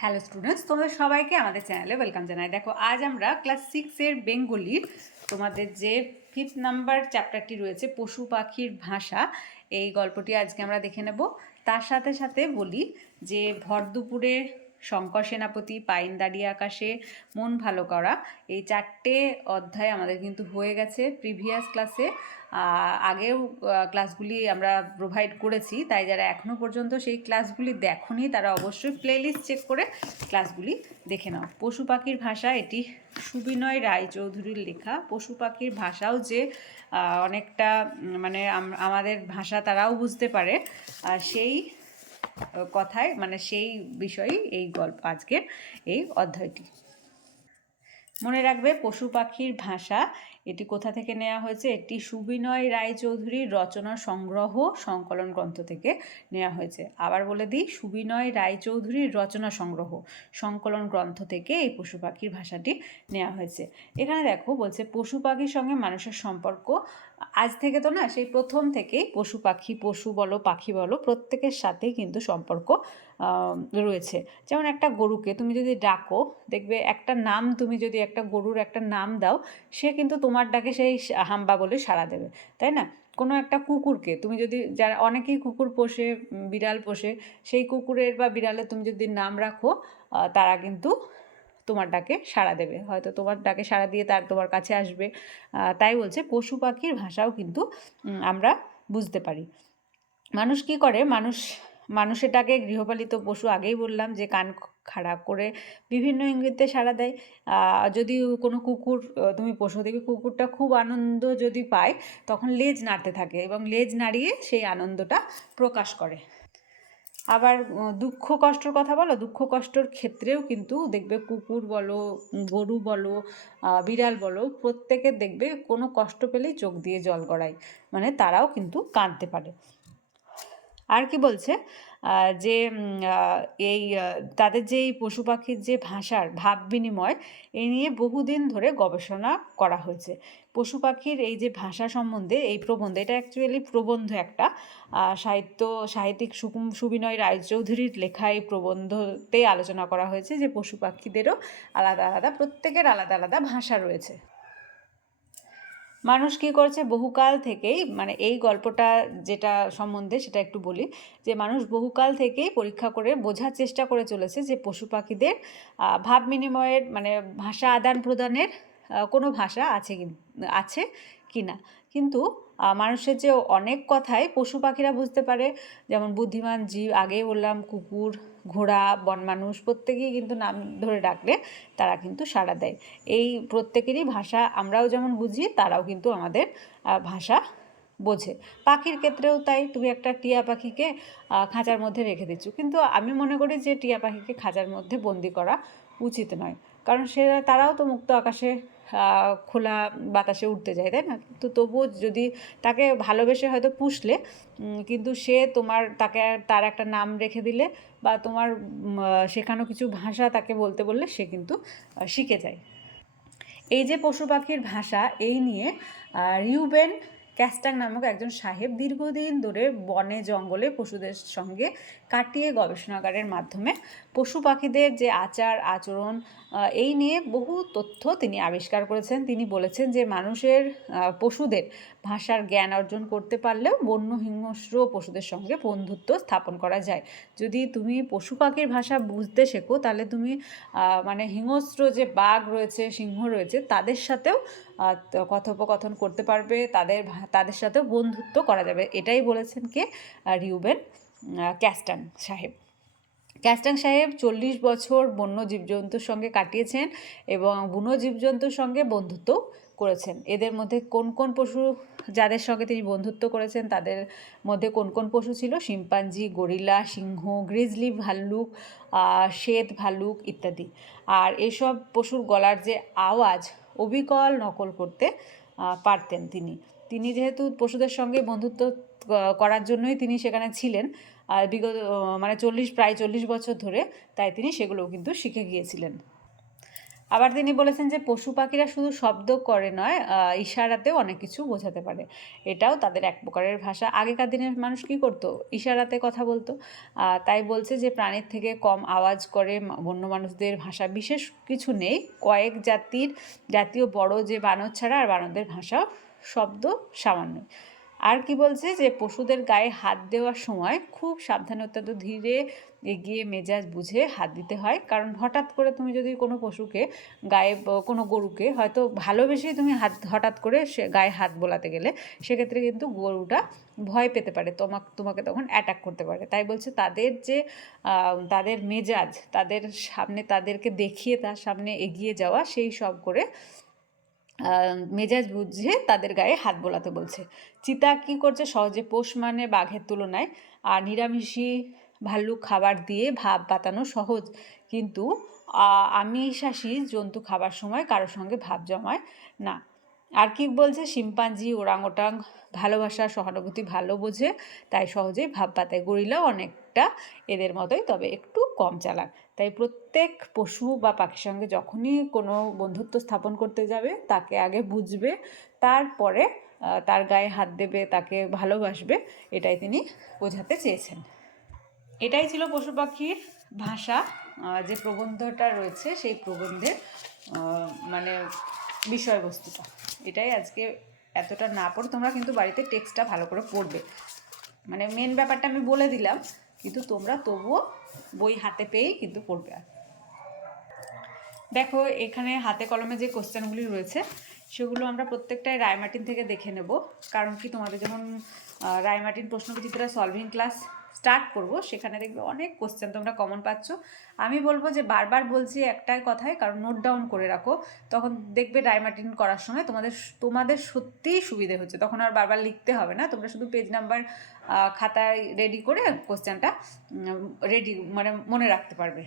Hello students তোমাদের সবাইকে আমাদের চ্যানেলে ওয়েলকাম জানাই। দেখো, আজ আমরা ক্লাস সিক্সের বেঙ্গলির তোমাদের যে ফিফথ নাম্বার চ্যাপ্টারটি রয়েছে, পশু পাখির ভাষা, এই গল্পটি আজকে আমরা দেখে নেব। তার সাথে সাথে বলি যে, ভর দুপুরে শঙ্কর সেনাপতি, পাইন দাঁড়িয়ে আকাশে, মন ভালো করা, এই চারটে অধ্যায় আমাদের কিন্তু হয়ে গেছে প্রিভিয়াস ক্লাসে আগেও ক্লাসগুলি আমরা প্রোভাইড করেছি, তাই যারা এখনও পর্যন্ত সেই ক্লাসগুলি দেখনি, তারা অবশ্যই প্লেলিস্ট চেক করে ক্লাসগুলি দেখে নাও। পশু পাখির ভাষা, এটি সুবিনয় রায়চৌধুরীর লেখা। পশু পাখির ভাষাও যে অনেকটা মানে আমাদের ভাষা তারাও বুঝতে পারে সেই কথায় মানে সেই বিষয়েই এই গল্প, আজকের এই অধ্যায়টি। মনে রাখবে, পশু পাখির ভাষা এটি কোথা থেকে নেওয়া হয়েছে? এটি সুবিনয় রায়চৌধুরীর রচনা সংগ্রহ সংকলন গ্রন্থ থেকে নেওয়া হয়েছে। আবার বলে দিই, সুবিনয় রায়চৌধুরীর রচনা সংগ্রহ সংকলন গ্রন্থ থেকে এই পশু পাখির ভাষাটি নেওয়া হয়েছে। এখানে দেখো, বলছে, পশু পাখির সঙ্গে মানুষের সম্পর্ক আজ থেকে তো না, সেই প্রথম থেকেই পশু পাখি, পশু বলো, পাখি বলো, প্রত্যেকের সাথেই কিন্তু সম্পর্ক রয়েছে। যেমন একটা গরুকে তুমি যদি ডাকো, দেখবে একটা নাম, তুমি যদি একটা গরুর একটা নাম দাও, সে কিন্তু তোমার ডাকে সেই হাম্বা বলে সাড়া দেবে, তাই না? কোনো একটা কুকুরকে তুমি যদি, যারা, অনেকেই কুকুর পোষে বিড়াল পোষে, সেই কুকুরের বা বিড়ালের তুমি যদি নাম রাখো তারা কিন্তু তোমার ডাকে সাড়া দেবে। হয়তো তোমার ডাকে সাড়া দিয়ে তার তোমার কাছে আসবে। তাই বলছে, পশু পাখির ভাষাও কিন্তু আমরা বুঝতে পারি। মানুষ কি করে? মানুষ মানুষের ডাকে গৃহপালিত পশু আগেই বললাম যে, কান খাড়া করে বিভিন্ন ইঙ্গিতে সাড়া দেয়। যদি কোনো কুকুর তুমি পশু দেখবে কুকুরটা খুব আনন্দ যদি পায়, তখন লেজ নাড়তে থাকে এবং লেজ নাড়িয়ে সেই আনন্দটা প্রকাশ করে। আবার দুঃখ কষ্টর কথা বলো, দুঃখ কষ্টর ক্ষেত্রেও কিন্তু দেখবে কুকুর বলো, গরু বলো বিড়াল বলো প্রত্যেকের দেখবে কোনো কষ্ট পেলেই চোখ দিয়ে জল গড়ায়। মানে তারাও কিন্তু কাঁদতে পারে। আর কি বলছে? যে এই তাদের যে, এই পশু পাখির যে ভাষার ভাব বিনিময় এই নিয়ে বহুদিন ধরে গবেষণা করা হয়েছে। পশু পাখির এই যে ভাষা সম্বন্ধে, এই প্রবন্ধ, এটা অ্যাকচুয়ালি প্রবন্ধ একটা সাহিত্য, সাহিত্যিক সুকুম সুবিনয় রায়চৌধুরীর লেখা এই প্রবন্ধতে আলোচনা করা হয়েছে যে, পশু পাখিদেরও আলাদা আলাদা, প্রত্যেকের আলাদা আলাদা ভাষা রয়েছে। মানুষ কি করছে? বহুকাল থেকেই মানে এই গল্পটা যেটা সম্বন্ধে সেটা একটু বলি, যে মানুষ বহুকাল থেকেই পরীক্ষা করে বোঝার চেষ্টা করে চলেছে যে পশু পাখিদের ভাব বিনিময়ের মানে ভাষা আদান প্রদানের কোনো ভাষা আছে কি আছে কি না কিন্তু মানুষের যে অনেক কথাই পশু পাখিরা বুঝতে পারে। যেমন বুদ্ধিমান জীব, আগেই বললাম, কুকুর, ঘোড়া বনমানুষ প্রত্যেকেই কিন্তু নাম ধরে ডাকলে তারা কিন্তু সাড়া দেয়। এই প্রত্যেকেরই ভাষা আমরাও যেমন বুঝি, তারাও কিন্তু আমাদের ভাষা বোঝে। পাখির ক্ষেত্রেও তাই, তুমি একটা টিয়া পাখিকে খাঁচার মধ্যে রেখে দিচ্ছ। কিন্তু আমি মনে করি যে, টিয়া পাখিকে খাঁচার মধ্যে বন্দি করা উচিত নয়। কারণ সে, তারাও তো মুক্ত আকাশে খোলা বাতাসে উঠতে যায়, তাই না? তো তবুও যদি তাকে ভালোবেসে হয়তো পুষলে কিন্তু সে তোমার, তাকে তার একটা নাম রেখে দিলে বা তোমার শেখানো কিছু ভাষা তাকে বলতে বললে সে কিন্তু শিখে যায়। এই যে পশু পাখির ভাষা, এই নিয়ে রিউবেন ক্যাস্টাং নামক একজন সাহেব দীর্ঘদিন ধরে বনে জঙ্গলে পশুদের সঙ্গে কাটিয়ে গবেষণাগারের মাধ্যমে পশু পাখিদের যে আচার, আচরণ এই নিয়ে বহু তথ্য তিনি আবিষ্কার করেছেন। তিনি বলেছেন যে মানুষের পশুদের ভাষার জ্ঞান অর্জন করতে পারলেও বন্য, হিংস্র পশুদের সঙ্গে বন্ধুত্ব স্থাপন করা যায়। যদি তুমি পশু পাখির ভাষা বুঝতে শেখো, তাহলে তুমি মানে হিংস্র যে বাঘ রয়েছে, সিংহ রয়েছে, তাদের সাথেও কথোপকথন করতে পারবে, তাদের তাদের সাথেও বন্ধুত্ব করা যাবে। এটাই বলেছেন কে? রিউবেন। আহ, ক্যাস্টান সাহেব। ক্যাস্টাং সাহেব চল্লিশ বছর বন্য জীবজন্তুর সঙ্গে কাটিয়েছেন এবং বুনো জীবজন্তুর সঙ্গে বন্ধুত্ব করেছেন। এদের মধ্যে কোন কোন পশু যাদের সঙ্গে তিনি বন্ধুত্ব করেছেন তাদের মধ্যে কোন কোন পশু ছিল? শিম্পাঞ্জি গরিলা সিংহ গ্রিজলি ভাল্লুক শ্বেত ভাল্লুক ইত্যাদি। আর এসব পশুর গলার যে আওয়াজ অবিকল নকল করতে পারতেন তিনি। তিনি যেহেতু পশুদের সঙ্গে বন্ধুত্ব করার জন্যই তিনি সেখানে ছিলেন। আর বিগত মানে চল্লিশ, প্রায় চল্লিশ বছর ধরে তাই তিনি সেগুলোও কিন্তু শিখে গিয়েছিলেন। আবার তিনি বলেছেন যে পশু পাখিরা শুধু শব্দ করে নয় ইশারাতেও অনেক কিছু বোঝাতে পারে। এটাও তাদের এক প্রকারের ভাষা। আগেকার দিনের মানুষ কি করতো? ইশারাতে কথা বলতো। তাই বলছে যে প্রাণীর থেকে কম আওয়াজ করে বন্য মানুষদের ভাষা। বিশেষ কিছু নেই। কয়েক জাতির, জাতীয় বড় যে বানর ছাড়া আর বানরদের ভাষা শব্দ সামান্য আর কি বলছে যে পশুদের গায়ে হাত দেওয়ার সময় খুব সাবধানে অত্যন্ত ধীরে এগিয়ে মেজাজ বুঝে হাত দিতে হয়। কারণ হঠাৎ করে তুমি যদি কোনো পশুকে গায়ে কোনো গরুকে হয়তো ভালোবেসেই তুমি হাত, হঠাৎ করে সে গায়ে হাত বোলাতে গেলে সেক্ষেত্রে কিন্তু গরুটা ভয় পেতে পারে, তোমাকে তোমাকে তখন অ্যাটাক করতে পারে। তাই বলছে তাদের যে তাদের মেজাজ, তাদের সামনে তাদেরকে দেখিয়ে তার সামনে এগিয়ে যাওয়া সেই সব করে মেজাজ বুঝে তাদের গায়ে হাত বোলাতে বলছে। চিতা কি করছে সহজে পোষ মানে বাঘের তুলনায়। আর নিরামিষি ভাল্লুক খাবার দিয়ে ভাব বাতানো সহজ। কিন্তু আমি আমিষাশী জন্তু খাবার সময় কারোর সঙ্গে ভাব জমায় না। আর কি বলছে? শিম্পাঞ্জি ওরাংওটাং ভালোবাসা, সহানুভূতি ভালো বোঝে, তাই সহজেই ভাব পাতায় গরিলাও অনেকটা এদের মতোই, তবে একটু কম চালাক। তাই প্রত্যেক পশু বা পাখির সঙ্গে যখনই কোনো বন্ধুত্ব স্থাপন করতে যাবে, তাকে আগে বুঝবে, তারপরে তার গায়ে হাত দেবে, তাকে ভালোবাসবে, এটাই তিনি বোঝাতে চেয়েছেন। এটাই ছিল পশু পাখির ভাষা। যে প্রবন্ধটা রয়েছে, সেই প্রবন্ধের মানে বিষয়বস্তুটা। এটাই আজকে এতটা না পড়ে তোমরা কিন্তু বাড়িতে টেক্সটটা ভালো করে পড়বে। মানে মেন ব্যাপারটা আমি বলে দিলাম কিন্তু তোমরা তবুও বই হাতে পেয়েই কিন্তু পড়বে আর। দেখো এখানে হাতে কলমে যে কোশ্চেনগুলি রয়েছে সেগুলো আমরা প্রত্যেকটাই রায়মার্টিন থেকে দেখে নেব। কারণ কি তোমাদের আহ, রায়মার্টিন প্রশ্নবিচিত্রা সলভিং ক্লাস স্টার্ট করব, সেখানে দেখবে অনেক কোশ্চেন তোমরা কমন পাচ্ছ। আমি বলব যে বারবার বলছি একটাই কথাই, কারণ নোট ডাউন করে রাখো। তখন দেখবে রায়মার্টিন করার সময় তোমাদের তোমাদের সত্যিই সুবিধে হচ্ছে। তখন আর বারবার লিখতে হবে না। তোমরা শুধু পেজ নাম্বার খাতায় রেডি করে কোশ্চেনটা রেডি মানে মনে রাখতে পারবে।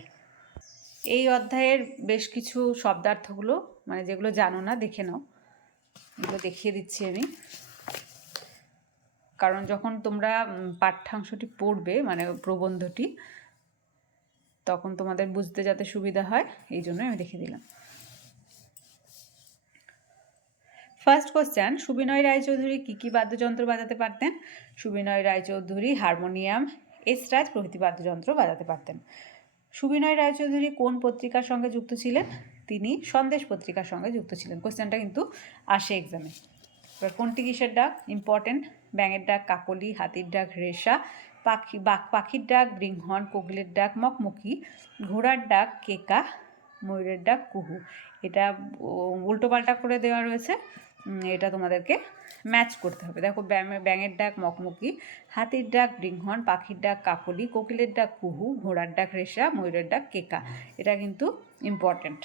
এই অধ্যায়ের বেশ কিছু শব্দার্থগুলো মানে যেগুলো জানো না, দেখে নাও। এগুলো দেখিয়ে দিচ্ছি আমি। কারণ যখন তোমরা পাঠ্যাংশটি পড়বে মানে প্রবন্ধটি, তখন তোমাদের বুঝতে যাতে সুবিধা হয়, এই জন্য আমি দেখে দিলাম। ফার্স্ট কোশ্চেন সুবিনয় রায়চৌধুরী কী কী বাদ্যযন্ত্র বাজাতে পারতেন? সুবিনয় রায়চৌধুরী হারমোনিয়াম, এসরাজ প্রভৃতি বাদ্যযন্ত্র বাজাতে পারতেন। সুবিনয় রায়চৌধুরী কোন পত্রিকার সঙ্গে যুক্ত ছিলেন? তিনি সন্দেশ পত্রিকার সঙ্গে যুক্ত ছিলেন। কোশ্চেনটা কিন্তু আসে এক্সামে এবার কোনটি কিসের ডাক? ইম্পর্টেন্ট ব্যাঙের ডাক, কাকলি, হাতির ডাক, রেশা, পাখি, বাঘ, পাখির ডাক বৃংহন কোকিলের ডাক মকমকি ঘোড়ার ডাক, কেকা, ময়ূরের ডাক, কুহু। এটা উল্টো পাল্টা করে দেওয়া রয়েছে। এটা তোমাদেরকে ম্যাচ করতে হবে। দেখো, ব্যাঙে- ব্যাঙের ডাক মকমকি হাতির ডাক বৃংহন পাখির ডাক, কাকলি, কোকিলের ডাক, কুহু, ঘোড়ার ডাক, রেশা, ময়ূরের ডাক, কেকা। এটা কিন্তু ইম্পর্ট্যান্ট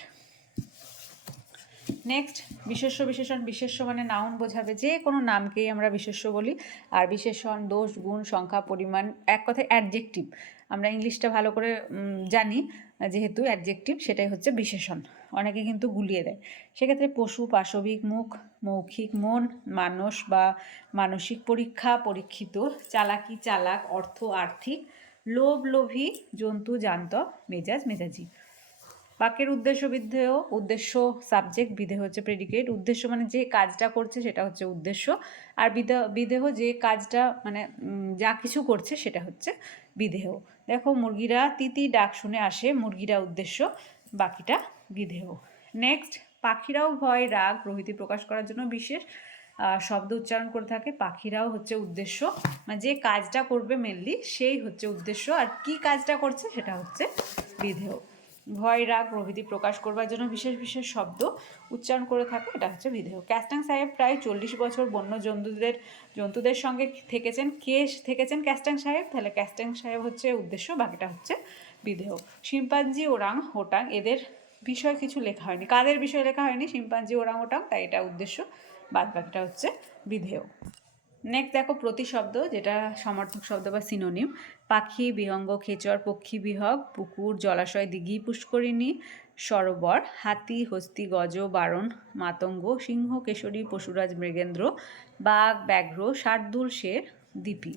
নেক্সট বিশেষ্য বিশেষণ, বিশেষ্য মানে নাউন বোঝাবে যে কোনো নামকেই আমরা বিশেষ্য বলি। আর বিশেষণ, দোষ, গুণ, সংখ্যা, পরিমাণ এক কথায় অ্যাডজেক্টিভ আমরা ইংলিশটা ভালো করে জানি, যেহেতু অ্যাডজেক্টিভ সেটাই হচ্ছে বিশেষণ। অনেকে কিন্তু গুলিয়ে দেয়। সেক্ষেত্রে পশু, পাশবিক, মুখ, মৌখিক, মন মানস বা মানসিক পরীক্ষা, পরীক্ষিত, চালাকি, চালাক, অর্থ, আর্থিক, লোভ, লোভী, জন্তু, জান্ত, মেজাজ, মেজাজি। বাক্যের উদ্দেশ্য বিধেয়, উদ্দেশ্য সাবজেক্ট বিধেয় হচ্ছে প্রেডিকেট উদ্দেশ্য মানে যে কাজটা করছে সেটা হচ্ছে উদ্দেশ্য। আর বিদেহ যে কাজটা মানে যা কিছু করছে সেটা হচ্ছে বিধেয়। দেখো মুরগিরা তিতি ডাক শুনে আসে, মুরগিরা উদ্দেশ্য, বাকিটা বিধেয়। নেক্সট পাখিরাও ভয় রাগ, প্রভৃতি প্রকাশ করার জন্য বিশেষ শব্দ উচ্চারণ করে থাকে। পাখিরাও হচ্ছে উদ্দেশ্য। মানে যে কাজটা করবে মেনলি সেই হচ্ছে উদ্দেশ্য। আর কি কাজটা করছে সেটা হচ্ছে বিধেয়। ভয়, রাগ, প্রভৃতি প্রকাশ করবার জন্য বিশেষ বিশেষ শব্দ উচ্চারণ করে থাকে, এটা হচ্ছে বিধেয়। ক্যাস্টাং সাহেব প্রায় চল্লিশ বছর বন্য জন্তুদের জন্তুদের সঙ্গে থেকেছেন। কে থেকেছেন ক্যাস্টাং সাহেব? তাহলে ক্যাস্টাং সাহেব হচ্ছে উদ্দেশ্য, বাকিটা হচ্ছে বিধেয়। শিম্পাঞ্জি, ওরাং, হোটাং, এদের বিষয় কিছু লেখা হয়নি। কাদের বিষয় লেখা হয়নি? শিম্পাঞ্জি, ওরাং ওটাং তাই এটা উদ্দেশ্য, বাদ বাকিটা হচ্ছে বিধেয়। নেক্সট দেখো প্রতিশব্দ যেটা সমর্থক শব্দ বা সিনোনিম পাখি, বিহঙ্গ, খেচর, পক্ষী বিহগ পুকুর, জলাশয়, দিঘি, পুষ্করিণী, সরোবর, হাতি, হস্তি, গজ, বারণ, মাতঙ্গ, সিংহ, কেশরী, পশুরাজ, মৃগেন্দ্র, বাঘ, ব্যাঘ্র, শার্দুল, শের দিপি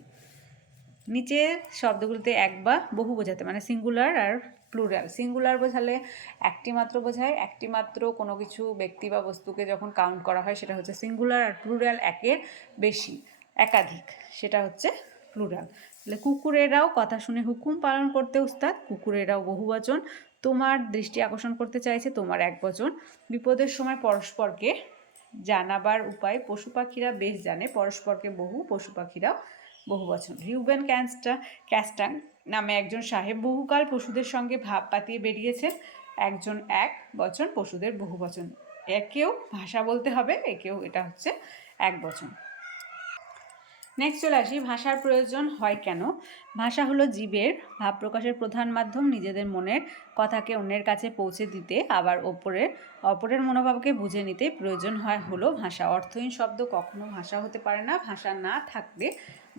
নিচের শব্দগুলোতে এক বা বহু বোঝাতে মানে সিঙ্গুলার আর প্লুরাল সিঙ্গুলার বোঝালে একটি মাত্র বোঝায়, একটি মাত্র কোনো কিছু, ব্যক্তি বা বস্তুকে যখন কাউন্ট করা হয়, সেটা হচ্ছে সিঙ্গুলার আর প্লুরাল একের বেশি। একাধিক, সেটা হচ্ছে প্লুরাল তাহলে কুকুরেরাও কথা শুনে হুকুম পালন করতে উস্তাদ, কুকুরেরাও বহুবচন তোমার দৃষ্টি আকর্ষণ করতে চাইছে, তোমার এক বচন। বিপদের সময় পরস্পরকে জানাবার উপায়, পশু পাখিরা বেশ জানে, পরস্পরকে বহু, পশু পাখিরাও বহু বচন। রিউবেন ক্যান্সটা ক্যাস্টাং নামে একজন সাহেব বহুকাল পশুদের সঙ্গে ভাব পাতিয়ে বেরিয়েছেন। একজন এক বচন, পশুদের বহু বচন। একেও ভাষা বলতে হবে, একেও এটা হচ্ছে এক বচন। নেক্সট চলে আসি ভাষার প্রয়োজন হয় কেন? ভাষা হলো জীবের ভাব প্রকাশের প্রধান মাধ্যম নিজেদের মনের কথাকে অন্যের কাছে পৌঁছে দিতে, আবার ওপরের, অপরের মনোভাবকে বুঝে নিতে প্রয়োজন হয় হলো ভাষা। অর্থহীন শব্দ কখনো ভাষা হতে পারে না, ভাষা না থাকলে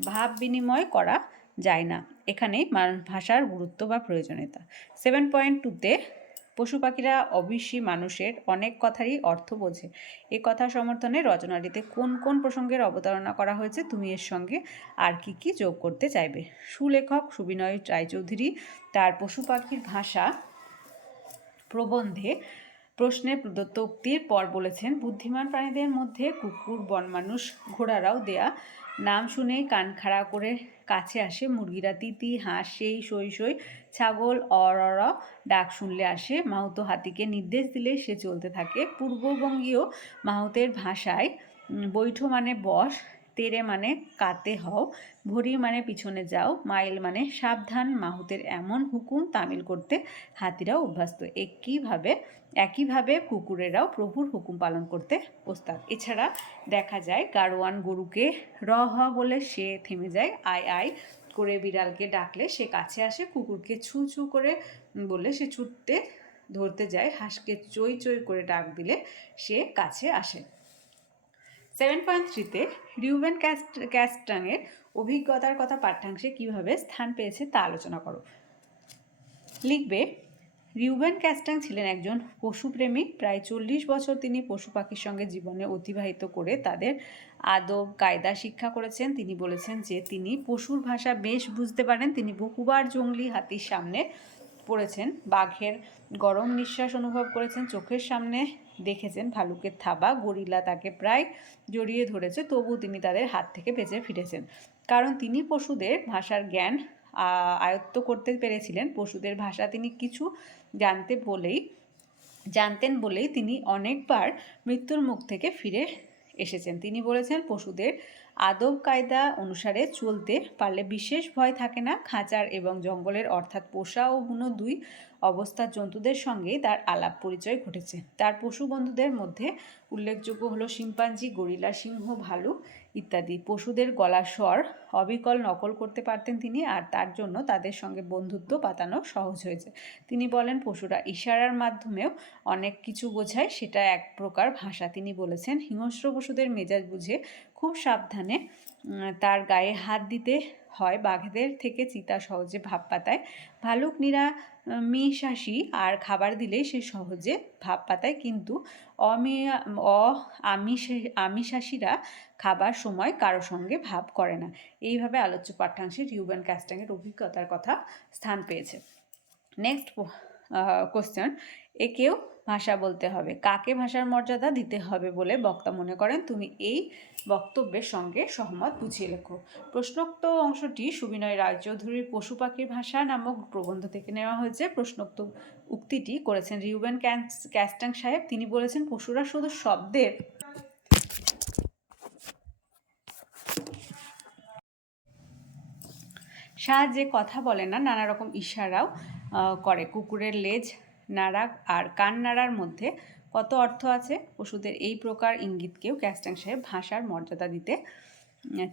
ভাব বিনিময় করা যায় না। এখানেই ভাষার গুরুত্ব বা প্রয়োজনীয়তা। সেভেন পয়েন্ট টুতে পশু পাখিরা অবশ্যই মানুষের অনেক কথারই অর্থ বোঝে। এ কথা সমর্থনে রচনাটিতে কোন কোন প্রসঙ্গের অবতারণা করা হয়েছে তুমি এর সঙ্গে আর কি কি যোগ করতে চাইবে? সুলেখক সুবিনয় রায়চৌধুরী তার পশু পাখির ভাষা প্রবন্ধে প্রশ্নে প্রদত্ত উক্তির পর বলেছেন, বুদ্ধিমান প্রাণীদের মধ্যে কুকুর, বনমানুষ, ঘোড়ারাও দেয়া, নাম শুনেই কান খাড়া করে কাছে আসে মুরগিরা। তিতি, হাঁস, সেই, সই সই, ছাগল, অর ডাক শুনলে আসে। মাহুতো হাতিকে নির্দেশ দিলে সে চলতে থাকে। পূর্ববঙ্গীয় মাহুতের ভাষায় বৈঠ মানে বস তেরে মানে কাতে হও, ভরি মানে পিছনে যাও, মাইল মানে সাবধান, মাহুতের এমন হুকুম তামিল করতে হাতিরাও অভ্যস্ত। একইভাবে একইভাবে কুকুরেরাও প্রভুর হুকুম পালন করতে প্রস্তাব। এছাড়া দেখা যায়, গাড়োয়ান গরুকে র হ বলে সে থেমে যায়, আয় আয় করে বিড়ালকে ডাকলে সে কাছে আসে, কুকুরকে ছু ছু করে বললে সে ছুটতে ধরতে যায়, হাঁসকে চই চই করে ডাক দিলে সে কাছে আসে। সেভেন পয়েন্ট থ্রিতে রিউবেন ক্যাস্ট ক্যাস্টাংয়ের অভিজ্ঞতার কথা পাঠ্যাংশে কীভাবে স্থান পেয়েছে তা আলোচনা করো। লিখবে, রিউবেন ক্যাস্টাং ছিলেন একজন পশুপ্রেমিক প্রায় চল্লিশ বছর তিনি পশু পাখির সঙ্গে জীবনে অতিবাহিত করে তাদের আদব, কায়দা শিক্ষা করেছেন। তিনি বলেছেন যে তিনি পশুর ভাষা বেশ বুঝতে পারেন। তিনি বহুবার জঙ্গলি হাতির সামনে পড়েছেন। বাঘের গরম নিঃশ্বাস অনুভব করেছেন। চোখের সামনে দেখেছেন ভালুকের থাবা, গরিলা তাকে প্রায় জড়িয়ে ধরেছে তবু তিনি তাদের হাত থেকে বেঁচে ফিরেছেন। কারণ তিনি পশুদের ভাষার জ্ঞান আয়ত্ত করতে পেরেছিলেন। পশুদের ভাষা তিনি কিছু জানতে বলেই, জানতেন বলেই তিনি অনেকবার মৃত্যুর মুখ থেকে ফিরে এসেছেন। তিনি বলেছেন, পশুদের আদব কায়দা অনুসারে চলতে পারলে বিশেষ ভয় থাকে না। খাঁচার এবং জঙ্গলের অর্থাৎ পোষা ও বুনো দুই অবস্থার জন্তুদের সঙ্গেই তার আলাপ পরিচয় ঘটেছে। তার পশু বন্ধুদের মধ্যে উল্লেখযোগ্য হলো শিম্পাঞ্জি, গরিলা সিংহ, ভালুক ইত্যাদি। পশুদের গলার স্বর অবিকল নকল করতে পারতেন তিনি আর তার জন্য তাদের সঙ্গে বন্ধুত্ব পাতানো সহজ হয়েছে। তিনি বলেন, পশুরা ইশারার মাধ্যমেও অনেক কিছু বোঝায়, সেটা এক প্রকার ভাষা। তিনি বলেছেন, হিংস্র পশুদের মেজাজ বুঝে খুব সাবধানে তার গায়ে হাত দিতে হয়, বাঘেদের থেকে চিতা সহজে ভাব পাতায়। ভালুক নিরা মিশাসী আর খাবার দিলেই সে সহজে ভাব পাতায়। কিন্তু অমিয়া অ আমিষ আমিষাসীরা খাবার সময় কারও সঙ্গে ভাব করে না। এইভাবে আলোচ্য পাঠ্যাংশে রিউবেন ক্যাস্টাংয়ের অভিজ্ঞতার কথা স্থান পেয়েছে। নেক্সট কোশ্চেন একেও ভাষা বলতে হবে। কাকে ভাষার মর্যাদা দিতে হবে বলে বক্তা মনে করেন? তুমি এই বক্তব্যের সঙ্গে সহমত বুঝিয়ে লেখো। প্রশ্নোক্ত অংশটি সুবিনয় রায়চৌধুরীর পশু পাখির ভাষা নামক প্রবন্ধ থেকে নেওয়া হয়েছে। প্রশ্নোক্ত উক্তিটি করেছেন রিউবেন ক্যাস্টাং সাহেব। তিনি বলেছেন, পশুরা শুধু শব্দের সাহায্যে কথা বলে না, নানা রকম ইশারাও করে। কুকুরের লেজ নাড়া আর কান নাড়ার মধ্যে কত অর্থ আছে? পশুদের এই প্রকার ইঙ্গিতকেও ক্যাস্টাং সাহেব ভাষার মর্যাদা দিতে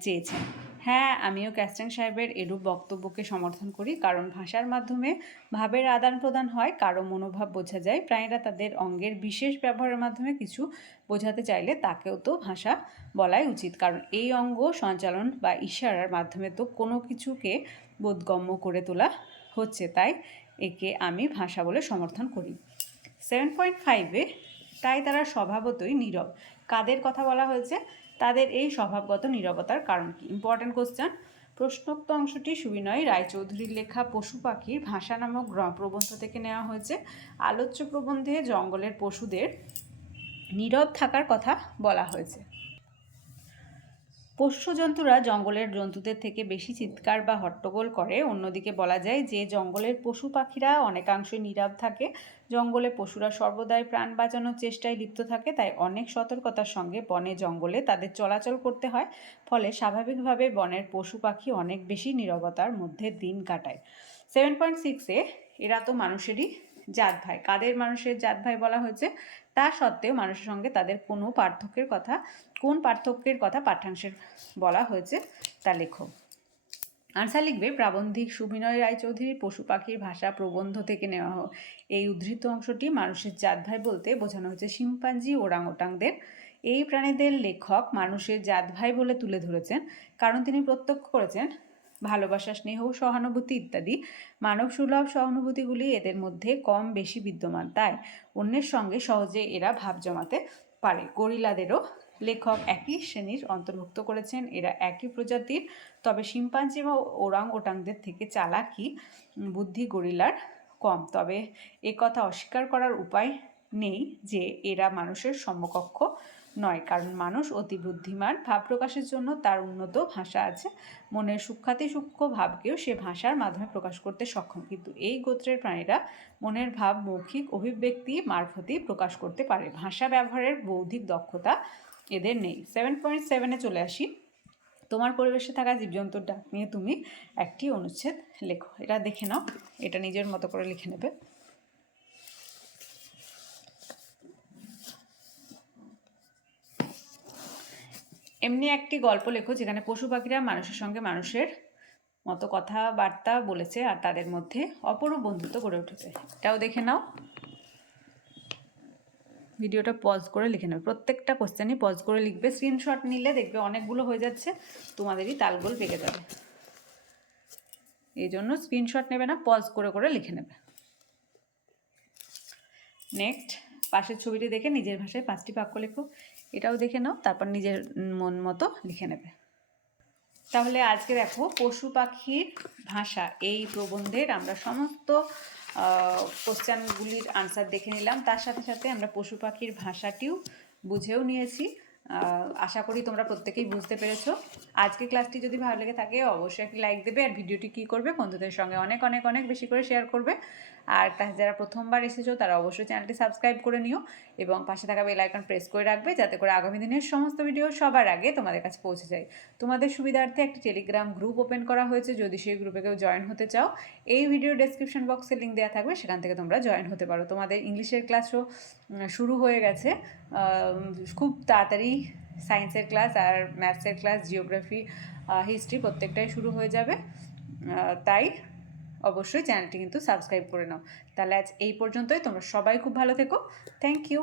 চেয়েছেন। হ্যাঁ আমিও ক্যাস্টাং সাহেবের এরূপ বক্তব্যকে সমর্থন করি, কারণ ভাষার মাধ্যমে ভাবের আদান প্রদান হয়, কারও মনোভাব বোঝা যায়। প্রাণীরা তাদের অঙ্গের বিশেষ ব্যবহারের মাধ্যমে কিছু বোঝাতে চাইলে তাকেও তো ভাষা বলাই উচিত, কারণ এই অঙ্গ সঞ্চালন বা ইশারার মাধ্যমে তো কোনো কিছুকে বোধগম্য করে তোলা হচ্ছে। তাই একে আমি ভাষা বলে সমর্থন করি। সেভেন পয়েন্ট ফাইভে তাই তারা স্বভাবতই নীরব। কাদের কথা বলা হয়েছে? তাদের এই স্বভাবগত নীরবতার কারণ কি? ইম্পর্ট্যান্ট কোশ্চেন প্রশ্নোক্ত অংশটি সুবিনয় রায়চৌধুরীর লেখা পশু পাখির ভাষা নামক প্রবন্ধ থেকে নেওয়া হয়েছে। আলোচ্য প্রবন্ধে জঙ্গলের পশুদের নীরব থাকার কথা বলা হয়েছে। পোষ্য জন্তুরা জঙ্গলের জন্তুদের থেকে বেশি চিৎকার বা হট্টগোল করে। অন্যদিকে বলা যায় যে, জঙ্গলের পশু পাখিরা অনেকাংশে নীরব থাকে। জঙ্গলে পশুরা সর্বদাই প্রাণ বাঁচানোর চেষ্টায় লিপ্ত থাকে, তাই অনেক সতর্কতার সঙ্গে বনে জঙ্গলে তাদের চলাচল করতে হয়। ফলে স্বাভাবিকভাবে বনের পশু পাখি অনেক বেশি নীরবতার মধ্যে দিন কাটায়। সেভেন পয়েন্ট সিক্সে এরা তো মানুষেরই জাত ভাই। কাদের মানুষের জাত ভাই বলা হয়েছে? তা সত্ত্বেও মানুষের সঙ্গে তাদের কোনো পার্থক্যের কথা, কোন পার্থক্যের কথা পাঠ্যাংশের বলা হয়েছে তা লেখো। আনসার লিখবে, প্রাবন্ধিক সুবিনয় রায়চৌধুরীর পশু পাখির ভাষা প্রবন্ধ থেকে নেওয়া হোক। এই উদ্ধৃত অংশটি মানুষের জাত ভাই বলতে বোঝানো হয়েছে শিম্পাঞ্জি ওরাং ওটাংদের এই প্রাণীদের লেখক মানুষের জাত ভাই বলে তুলে ধরেছেন, কারণ তিনি প্রত্যক্ষ করেছেন ভালোবাসা, স্নেহ, সহানুভূতি ইত্যাদি মানব সুলভ সহানুভূতিগুলি এদের মধ্যে কম বেশি বিদ্যমান। তাই অন্যের সঙ্গে সহজে এরা ভাব জমাতে পারে। গরিলাদেরও লেখক একই শ্রেণির অন্তর্ভুক্ত করেছেন। এরা একই প্রজাতির। তবে শিম্পাঞ্জি বা ওরাং ওটাংদের থেকে চালাকি বুদ্ধি গরিলার কম। তবে এ কথা অস্বীকার করার উপায় নেই যে এরা মানুষের সমকক্ষ নয়, কারণ মানুষ অতি বুদ্ধিমান। ভাব প্রকাশের জন্য তার উন্নত ভাষা আছে। মনের সূক্ষাতি সূক্ষ্ম ভাবকেও সে ভাষার মাধ্যমে প্রকাশ করতে সক্ষম। কিন্তু এই গোত্রের প্রাণীরা মনের ভাব, মৌখিক অভিব্যক্তি, মারফতেই প্রকাশ করতে পারে। ভাষা ব্যবহারের বৌদ্ধিক দক্ষতা এদের নেই। সেভেন পয়েন্ট সেভেনে চলে আসি। তোমার পরিবেশে থাকা জীবজন্তুর ডাক নিয়ে তুমি একটি অনুচ্ছেদ লেখো। এটা দেখে নাও। এটা নিজের মতো করে লিখে নেবে। এমনি একটি গল্প লেখো যেখানে পশু পাখিরা মানুষের সঙ্গে মানুষের মতো কথাবার্তা বলেছে আর তাদের মধ্যে অপরূপ বন্ধুত্ব গড়ে উঠেছে। এটাও দেখে নাও। ভিডিওটা পজ করে লিখে নেবে। প্রত্যেকটা কোশ্চেনই পজ করে লিখবে। স্ক্রিনশট নিলে দেখবে অনেকগুলো হয়ে যাচ্ছে। তোমাদেরই তালগোল পেকে যাবে। এই জন্য স্ক্রিনশট নেবে না পজ করে করে লিখে নেবে। নেক্সট পাশের ছবিটি দেখে নিজের ভাষায় পাঁচটি বাক্য লেখো। এটাও দেখে নাও, তারপর নিজের মন মতো লিখে নেবে। তাহলে আজকে দেখো, পশু পাখির ভাষা, এই প্রবন্ধের আমরা সমস্ত কোশ্চেনগুলির আনসার দেখে নিলাম। তার সাথে সাথে আমরা পশু পাখির ভাষাটিও বুঝেও নিয়েছি। আশা করি তোমরা প্রত্যেকেই বুঝতে পেরেছ। আজকে ক্লাসটি যদি ভালো লেগে থাকে, অবশ্যই একটি লাইক দেবে। আর ভিডিওটি কী করবে, বন্ধুদের সঙ্গে অনেক অনেক অনেক বেশি করে শেয়ার করবে। আর যারা প্রথমবার এসেছ, তারা অবশ্যই চ্যানেলটি সাবস্ক্রাইব করে নিও এবং পাশে থাকা বেল আইকন প্রেস করে রাখবে যাতে করে আগামী দিনের সমস্ত ভিডিও সবার আগে তোমাদের কাছে পৌঁছে যায়। তোমাদের সুবিধার্থে একটি টেলিগ্রাম গ্রুপ ওপেন করা হয়েছে, যদি সেই গ্রুপে কেউ জয়েন হতে চাও, এই ভিডিও ডেসক্রিপশন বক্সে লিঙ্ক দেওয়া থাকবে, সেখান থেকে তোমরা জয়েন হতে পারো। তোমাদের ইংলিশের ক্লাসও শুরু হয়ে গেছে। খুব তাড়াতাড়ি সায়েন্সের ক্লাস আর ম্যাথসের ক্লাস জিওগ্রাফি হিস্ট্রি প্রত্যেকটাই শুরু হয়ে যাবে। তাই অবশ্যই চ্যানেলটি কিন্তু সাবস্ক্রাইব করে নাও। তাহলে আজ এই পর্যন্তই, তোমরা সবাই খুব ভালো থেকো। Thank you